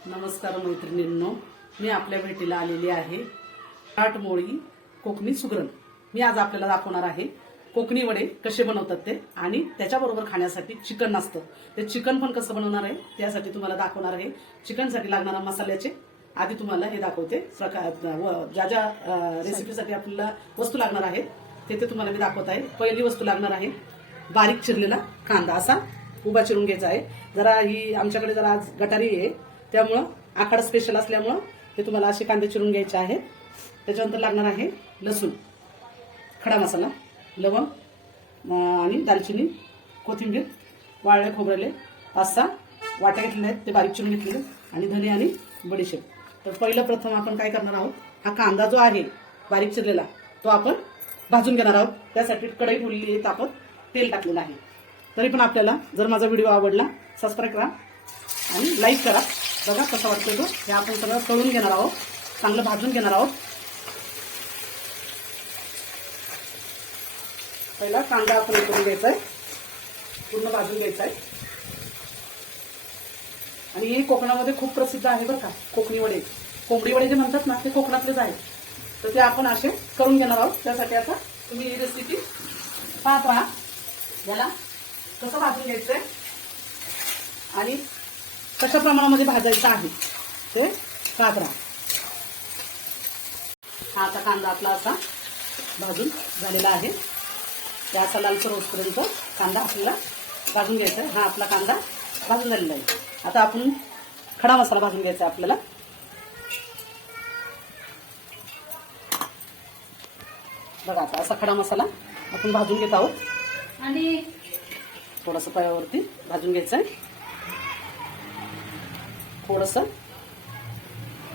नमस्कार मैत्रिणींनो, मी आपल्या भेटीला आलेली आहे. काटमोळी कोकणी सुगरण. मी आज आपल्याला दाखवणार आहे कोकणी वडे कसे बनवतात ते, आणि त्याच्याबरोबर खाण्यासाठी चिकन असतं. ते चिकन पण कसं बनवणार आहे त्यासाठी तुम्हाला दाखवणार आहे. चिकनसाठी लागणारा मसाल्याचे आधी तुम्हाला हे दाखवते. ज्या ज्या रेसिपीसाठी आपल्याला वस्तू लागणार आहेत ते तुम्हाला मी दाखवत आहे. पहिली वस्तू लागणार आहे बारीक चिरलेला कांदा, असा उभा चिरून घ्यायचा आहे. जरा ही आमच्याकडे जरा आज गटारी आहे त्यामुळं आखाड स्पेशल असल्यामुळं हे तुम्हाला असे कांदे चिरून घ्यायचे आहेत. त्याच्यानंतर लागणार आहे लसूण, खडा मसाला, लवंग आणि दालचिनी, कोथिंबीर, वाळले खोबरेले 5-6 वाट्या घेतलेल्या आहेत, ते बारीक चिरून घेतलेले, आणि धने आणि बडीशेप. तर पहिलं प्रथम आपण काय करणार आहोत, हा कांदा जो आहे बारीक चिरलेला तो आपण भाजून घेणार आहोत. त्यासाठी कढई ठेवलेली आहे, तापत तेल टाकलेलं आहे. तरी पण आपल्याला जर माझा व्हिडिओ आवडला सबस्क्राईब करा आणि लाईक करा. बघा कसं वाटतंय तो. हे आपण सगळं तळून घेणार आहोत, चांगलं भाजून घेणार आहोत. पहिला कांदा आपण हे करून घ्यायचा आहे, पूर्ण भाजून घ्यायचा आहे. आणि हे कोकणामध्ये खूप प्रसिद्ध आहे बरं का, कोकणी वडे, कोंबडी वडे जे म्हणतात ना ते कोकणातलेच आहेत. तर ते आपण असे करून घेणार आहोत. त्यासाठी आता तुम्ही ही रेसिपी पाहत राहा. याला कसं भाजून घ्यायचंय आणि कशा प्रमाणामध्ये भाजायचं आहे ते पाहत राहा. हा आता कांदा आपला असा भाजून झालेला आहे. त्या असा लालसर होईपर्यंत कांदा आपल्याला भाजून घ्यायचा आहे. हा आपला कांदा भाजून झालेला आहे. आता आपण खडा मसाला भाजून घ्यायचा आहे आपल्याला. बघा आता असा खडा मसाला आपण भाजून घेत आहोत आणि थोडंसं तव्यावरती भाजून घ्यायचं आहे. थोडंसं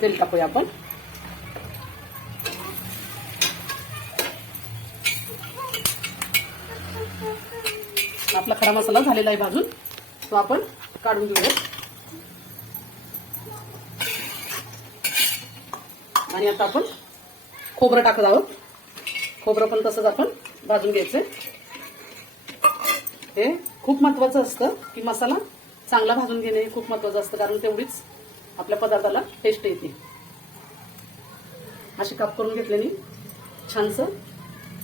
तेल टाकूया आपण. आपला खडा मसाला झालेला आहे भाजून, तो आपण काढून घेऊया. आणि आता आपण खोबरं टाकत आहोत. खोबरं पण तसंच आपण भाजून घ्यायचंय. हे खूप महत्वाचं असतं की मसाला चांगला भाजून घेणे खूप महत्वाचं असतं, कारण तेवढीच आपल्या पदार्थाला टेस्ट येते. अशी काप करून घेतल्याने छानसं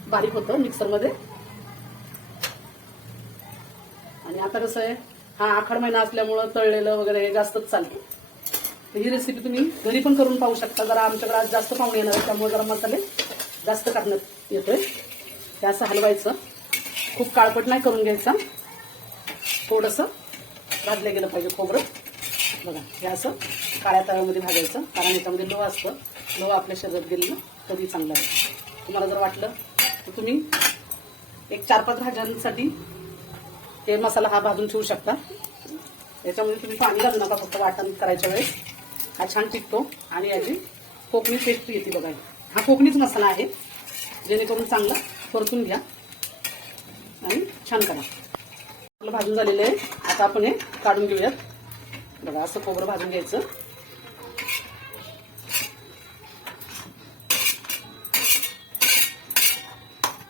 बारीक होतं मिक्सरमध्ये. आणि आता कसं आहे, हा आखाड महिना असल्यामुळं तळलेलं वगैरे हे जास्तच चालतं. तर ही रेसिपी तुम्ही घरी पण करून पाहू शकता. जरा आमच्याकडे आज जास्त पाहुणे येणार आहे त्यामुळे जरा मसाले जास्त टाकण्यात येतोय. ते असं हलवायचं, खूप काळपट नाही करून घ्यायचा, थोडंसं भाजलं गेलं पाहिजे खोबरं. बघा हे असं काळ्या तव्यामध्ये भाजायचं, कारण याच्यामध्ये लोह असतं. लोह आपल्या शरीरात गेलेलं कधी चांगलं आहे. तुम्हाला जर वाटलं तर तुम्ही एक 4-5 भाज्यांसाठी हे मसाला हा भाजून ठेवू शकता. याच्यामध्ये तुम्ही पाणी घालू नका, फक्त वाटण करायच्या वेळेस हा छान टिकतो आणि याची कोकणी टेस्ट येते. बघा हा कोकणीच मसाला आहे, जेणेकरून चांगला परतून घ्या आणि छान करा. आपलं भाजून झालेलं आहे. आता आपण हे काढून घेऊयात. बघा असं खोबरं भाजून घ्यायचं.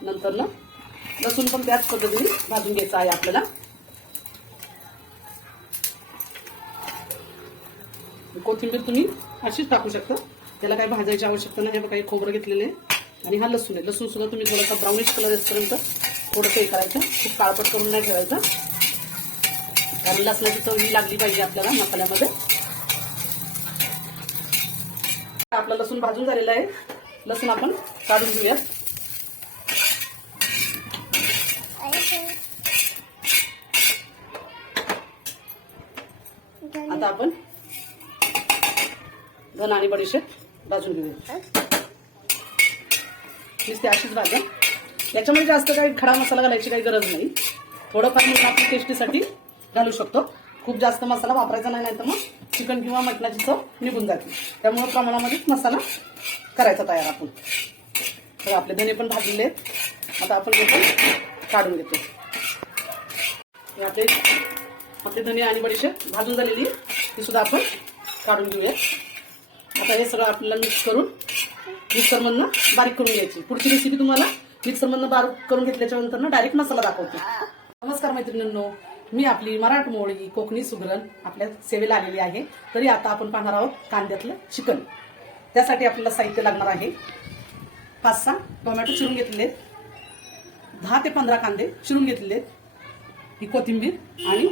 नंतर ना लसूण पण त्याच पद्धतीने भाजून घ्यायचं आहे आपल्याला. कोथिंबीर तुम्ही अशीच टाकू शकता, त्याला काही भाजायची आवश्यकता नाही. हे बघा खोबरं घेतलेलं आहे आणि हा लसूण आहे. लसूण सुद्धा तुम्ही थोडासा ब्राउनिश कलर येईपर्यंत थोडंसं हे करायचं. खूप काळपट करून नाही ठेवायचं, कारण लसणाची चव ही लागली पाहिजे आपल्याला मसाल्यामध्ये. आपलं लसूण भाजून झालेलं आहे. लसूण आपण काढून घेऊयात. आता आपण धन आणि बडीशेप भाजून घेऊया. नुसते अशीच भाजा. याच्यामध्ये जास्त काही खडा मसाला घालायची काही गरज नाही. थोडंफार म्हणून आपण टेस्टीसाठी घालू शकतो. खूप जास्त मसाला वापरायचा नाही, तर मग चिकन किंवा मटणाची चव निघून जाते. त्यामुळे प्रमाणामध्येच मसाला करायचा तयार आपण. तर आपले धने पण भाजलेले आहेत. आता आपण हे पण काढून घेतो. आपले धने आणि बडीशेप भाजून झालेली ती सुद्धा आपण काढून घेऊया. आता हे सगळं आपल्याला मिक्स करून मिक्सरमधनं बारीक करून घ्यायची. पुढची रेसिपी तुम्हाला मिक्सरमधनं बारीक करून घेतल्याच्या नंतर डायरेक्ट मसाला दाखवते. नमस्कार मैत्रिणींनो, मी आपली मराठमोळी कोकणी सुगरण आपल्या सेवेला आलेली आहे. तरी आता आपण पाहणार आहोत कांद्यातलं चिकन. त्यासाठी आपल्याला साहित्य लागणार आहे 5-6 टोमॅटो चिरून घेतलेले, 10 ते 15 कांदे चिरून घेतलेले, ही कोथिंबीर आणि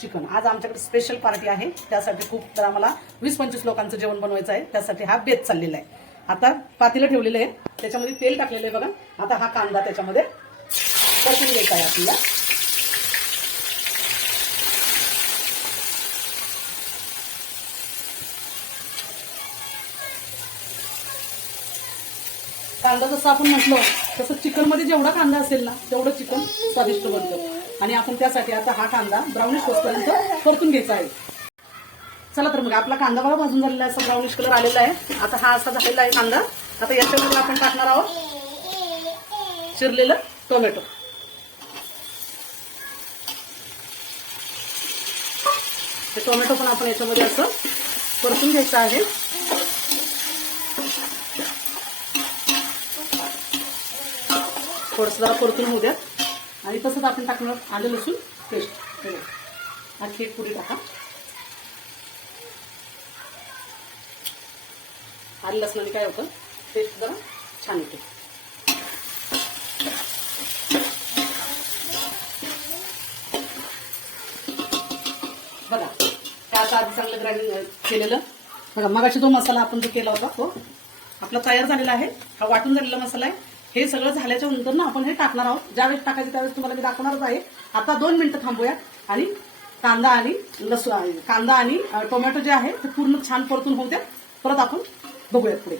चिकन. आज आमच्याकडे स्पेशल पार्टी आहे, त्यासाठी खूप तर आम्हाला 20-25 लोकांचं जेवण बनवायचं आहे. त्यासाठी हा बेत चाललेला आहे. आता पातेलं ठेवलेलं आहे, त्याच्यामध्ये तेल टाकलेलं आहे बघा. आता हा कांदा त्याच्यामध्ये परतून घ्यायचा आहे आपल्याला. कांदा जसं आपण म्हटलं तसं चिकन मध्ये जेवढा कांदा असेल ना तेवढं चिकन स्वादिष्ट बनतं. आणि आपण त्यासाठी आता हा कांदा ब्राउनिश होईपर्यंत परतून घ्यायचा आहे. चला तर मग आपला कांदा बघा भाजून झालेला आहे, असा ब्राउनिश कलर आलेला आहे. आता हा असा झालेला आहे कांदा. आता याच्यामध्ये आपण टाकणार आहोत चिरलेलं टोमॅटो. हे टोमॅटो पण आपण याच्यामध्ये असं परतून घ्यायचं आहे. थोडंसं जरा परतून होऊ द्या. आणि तसंच आपण टाकणार आलं लसूण पेस्ट. आणखी एक पुडी टाका. आलं लसणाने काय होतं, टेस्ट जरा छान येते. बघा काय आता आधी चांगलं ग्राइंडिंग केलेलं बघा. मगाशी जो मसाला आपण जो केला होता तो आपला तयार झालेला आहे. हा वाटून झालेला मसाला आहे. हे सगळं झाल्याच्या नंतर ना आपण हे टाकणार आहोत. ज्यावेळेस टाकायचे त्यावेळेस तुम्हाला मी दाखवणारच आहे. आता 2 मिनिटं थांबूया आणि कांदा आणि टोमॅटो जे आहे ते पूर्ण छान परतून होऊ द्या. परत आपण बघूयात पुढे.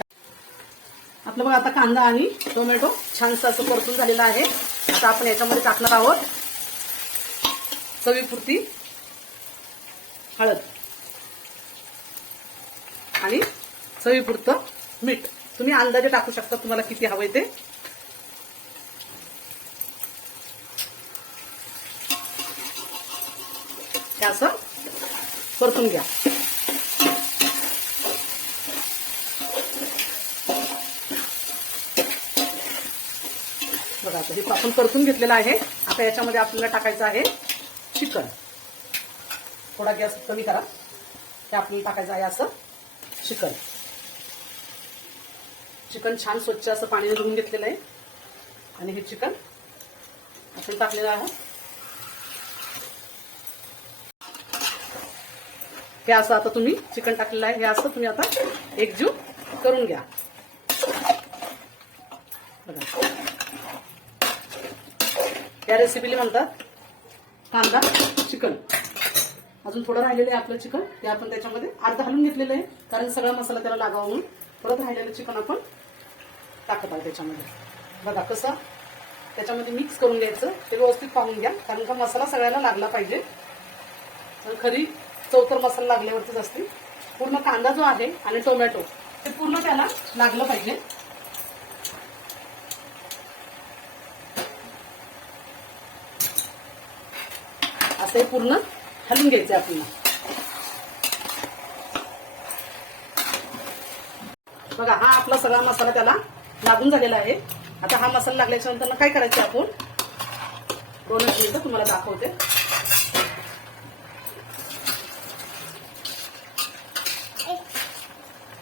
आपलं बघा आता कांदा आणि टोमॅटो छानसं असं परतून झालेलं आहे. आता आपण याच्यामध्ये टाकणार आहोत चवीपुरती हळद आणि चवीपुरतं मीठ. तुम्ही अंदाजे टाकू शकता तुम्हाला किती हवंय ते. असं परतून घ्या. बघा आता हे आपण परतून घेतलेलं आहे. आता याच्यामध्ये आपल्याला टाकायचं आहे चिकन. थोडा गॅस कमी करा. ते आपल्याला टाकायचं आहे असं चिकन. चिकन छान स्वच्छ असं पाण्याने धुवून घेतलेलं आहे. आणि हे चिकन आपण टाकलेलं आहे. हे असं आता तुम्ही चिकन टाकलेलं आहे. हे असं तुम्ही आता एकजीव करून घ्या. बघा या रेसिपीला म्हणतात कांदा चिकन. अजून थोडं राहिलेलं आहे आपलं चिकन. ते आपण त्याच्यामध्ये अर्ध घालून घेतलेलं आहे, कारण सगळा मसाला त्याला लागावा म्हणून. परत राहिलेलं चिकन आपण टाकत आहे त्याच्यामध्ये. बघा कसं त्याच्यामध्ये मिक्स करून घ्यायचं. ते व्यवस्थित पाहून घ्या, कारण का मसाला सगळ्याला लागला पाहिजे. खरी चौतर मसाला लागल्यावरतीच असते. पूर्ण कांदा जो आहे आणि टोमॅटो ते पूर्ण त्याला लागलं पाहिजे. असं पूर्ण हलवून घ्यायचं आपल्याला. बघा हा आपला सगळा मसाला त्याला लागून झालेला आहे. आता हा मसाला लागल्याच्या नंतर काय करायचं आपण 2 मिनिटं तुम्हाला दाखवते.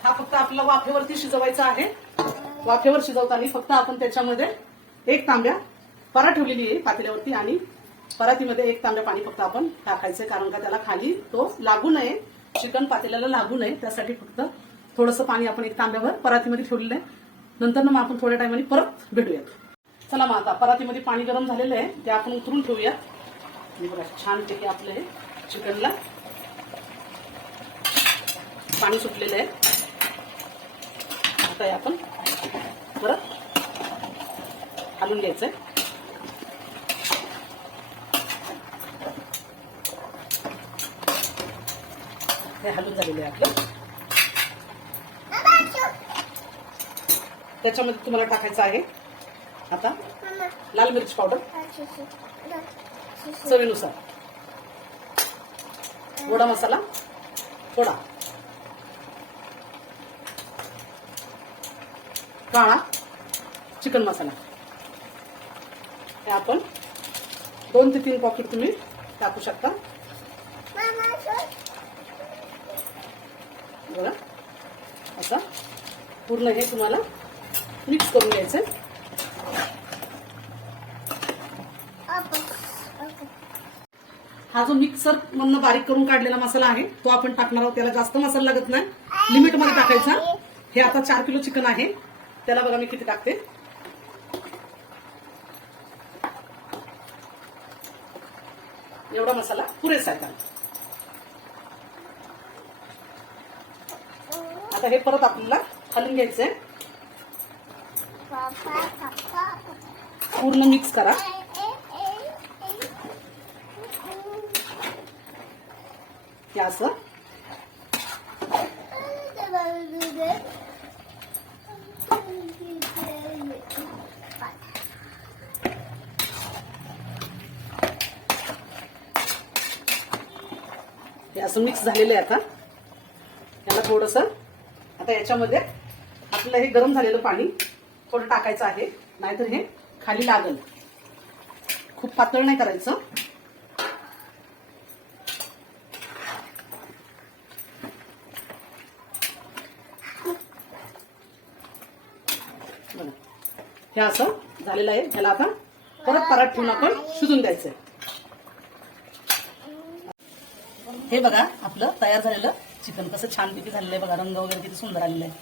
हा फक्त आपला वाफेवरती शिजवायचा आहे. वाफेवर शिजवताना फक्त आपण त्याच्यामध्ये 1 तांब्या परात ठेवलेली आहे पातेल्यावरती आणि परातीमध्ये 1 तांब्या पाणी फक्त आपण टाकायचं, कारण का त्याला खाली तो लागू नये, चिकन पातेल्याला लागू नये. त्यासाठी फक्त थोडंसं पाणी आपण 1 तांब्यावर परातीमध्ये ठेवलेलं आहे. नंतर मग आपण थोड्या टायमाने परत भेटूयात. चला मग आता परातीमध्ये पाणी गरम झालेलं आहे, ते आपण उतरून ठेवूयात. आणि बघा छानपैकी आपलं हे चिकनला पाणी सुटलेलं आहे. आता हे आपण परत हलवून घ्यायचंय. हे हलवून झालेलं आहे आपलं. त्याच्यामध्ये तुम्हाला टाकायचं आहे आता लाल मिरची पावडर चवीनुसार, गोडा मसाला थोडा, काळा चिकन मसाला. हे आपण 2 ते 3 पॉकेट तुम्ही टाकू शकता. बघा आता पूर्ण हे तुम्हाला मिक्स करून घ्यायचं. हा जो मिक्सर मधनं बारीक करून काढलेला मसाला आहे तो आपण टाकणार आहोत. त्याला जास्त मसाला लागत नाही, लिमिट मध्ये टाकायचा. हे आता 4 किलो चिकन आहे, त्याला बघा मी किती टाकते. एवढा मसाला पुरेसा आहे. आता हे परत आपल्याला खालून घ्यायचंय. पूर्ण मिक्स करा. हे असं हे असं मिक्स झालेलं आहे. आता याला थोडंसं आता याच्यामध्ये आपलं हे गरम झालेलं पाणी थोडं टाकायचं आहे, नाहीतर हे खाली लागल. खूप पातळ नाही करायचं. हे असं झालेलं आहे. ह्याला आता परत परात ठेवून आपण शिजून द्यायचंय. हे बघा आपलं तयार झालेलं चिकन कसं छानपैकी झालेलं आहे. बघा रंग वगैरे किती सुंदर आलेला आहे.